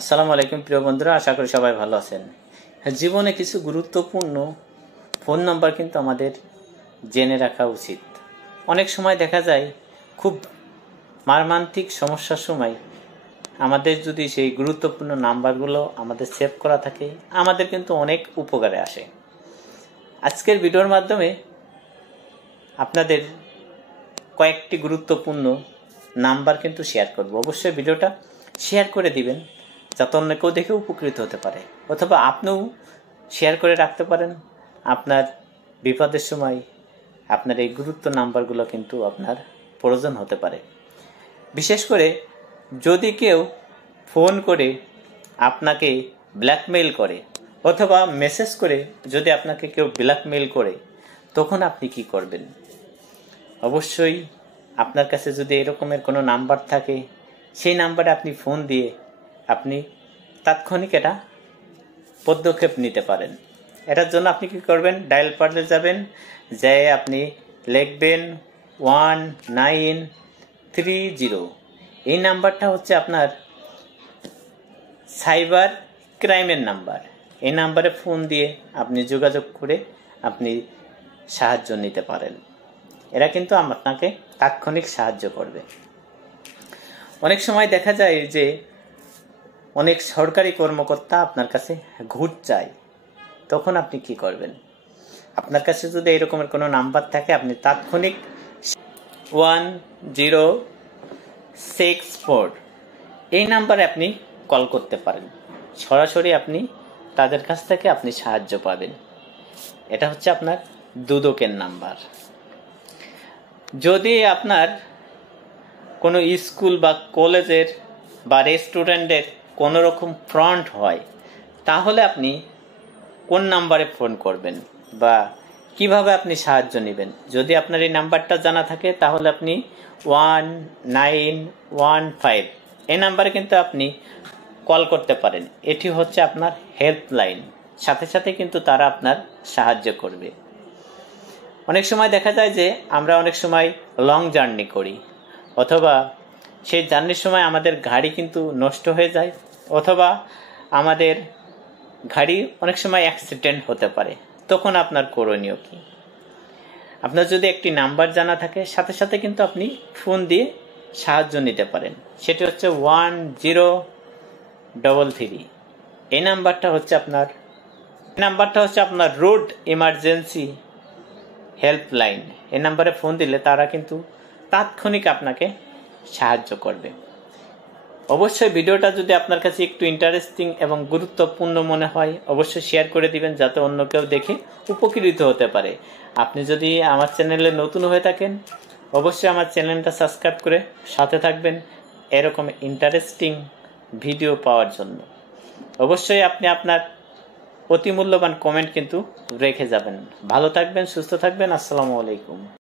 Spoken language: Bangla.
আসসালামু আলাইকুম প্রিয় বন্ধুরা, আশা করি সবাই ভালো আছেন। জীবনে কিছু গুরুত্বপূর্ণ ফোন নাম্বার কিন্তু আমাদের জেনে রাখা উচিত। অনেক সময় দেখা যায় খুব মর্মান্তিক সমস্যার সময় আমাদের যদি সেই গুরুত্বপূর্ণ নাম্বারগুলো আমাদের সেভ করা থাকে, আমাদের কিন্তু অনেক উপকারে আসে। আজকের ভিডিওর মাধ্যমে আপনাদের কয়েকটি গুরুত্বপূর্ণ নাম্বার কিন্তু শেয়ার করব। অবশ্যই ভিডিওটা শেয়ার করে দিবেন যাতে অন্য কেউ দেখে উপকৃত হতে পারে, অথবা আপনিও শেয়ার করে রাখতে পারেন। আপনার বিপদের সময় আপনার এই গুরুত্ব নাম্বারগুলো কিন্তু আপনার প্রয়োজন হতে পারে। বিশেষ করে যদি কেউ ফোন করে আপনাকে ব্ল্যাকমেইল করে অথবা মেসেজ করে যদি আপনাকে কেউ ব্ল্যাকমেইল করে, তখন আপনি কি করবেন? অবশ্যই আপনার কাছে যদি এরকমের কোনো নাম্বার থাকে, সেই নাম্বারে আপনি ফোন দিয়ে আপনি তাৎক্ষণিক এটা পদক্ষেপ নিতে পারেন। এটার জন্য আপনি কি করবেন? ডায়াল প্যাডে যাবেন, যেয়ে আপনি লিখবেন 1930। এই নাম্বারটা হচ্ছে আপনার সাইবার ক্রাইমের নাম্বার। এই নাম্বারে ফোন দিয়ে আপনি যোগাযোগ করে আপনি সাহায্য নিতে পারেন। এরা কিন্তু আপনাকে তাৎক্ষণিক সাহায্য করবে। অনেক সময় দেখা যায় যে অনেক সরকারি কর্মকর্তা আপনার কাছে ঘুষ চায়, তখন আপনি কি করবেন? আপনার কাছে যদি এরকমের কোনো নাম্বার থাকে, আপনি তাৎক্ষণিক 1064 এই নাম্বারে আপনি কল করতে পারেন। সরাসরি আপনি তাদের কাছ থেকে আপনি সাহায্য পাবেন। এটা হচ্ছে আপনার দুদকের নাম্বার। যদি আপনার কোনো স্কুল বা কলেজের বা রেস্টুরেন্টের কোনো রকম ফ্রন্ট হয়, তাহলে আপনি কোন নাম্বারে ফোন করবেন বা কিভাবে আপনি সাহায্য নেবেন? যদি আপনার এই নাম্বারটা জানা থাকে, তাহলে আপনি 1915 এই নাম্বারে কিন্তু আপনি কল করতে পারেন। এটি হচ্ছে আপনার হেল্পলাইন। সাথে সাথে কিন্তু তারা আপনার সাহায্য করবে। অনেক সময় দেখা যায় যে আমরা অনেক সময় লং জার্নি করি, অথবা সেই জার্নির সময় আমাদের গাড়ি কিন্তু নষ্ট হয়ে যায়, অথবা আমাদের গাড়ি অনেক সময় অ্যাক্সিডেন্ট হতে পারে। তখন আপনার করণীয় কি? আপনার যদি একটি নাম্বার জানা থাকে, সাথে সাথে কিন্তু আপনি ফোন দিয়ে সাহায্য নিতে পারেন। সেটি হচ্ছে 1033। এই নাম্বারটা হচ্ছে আপনার রোড ইমার্জেন্সি হেল্পলাইন। এই নাম্বারে ফোন দিলে তারা কিন্তু তাৎক্ষণিক আপনাকে সাহায্য করবে। অবশ্যই ভিডিওটা যদি আপনার কাছে একটু ইন্টারেস্টিং এবং গুরুত্বপূর্ণ মনে হয়, অবশ্যই শেয়ার করে দিবেন যাতে অন্য কেউ দেখে উপকৃত হতে পারে। আপনি যদি আমার চ্যানেলে নতুন হয়ে থাকেন, অবশ্যই আমার চ্যানেলটা সাবস্ক্রাইব করে সাথে থাকবেন এরকম ইন্টারেস্টিং ভিডিও পাওয়ার জন্য। অবশ্যই আপনি আপনার অতি মূল্যবান কমেন্ট কিন্তু রেখে যাবেন। ভালো থাকবেন, সুস্থ থাকবেন। আসসালামু আলাইকুম।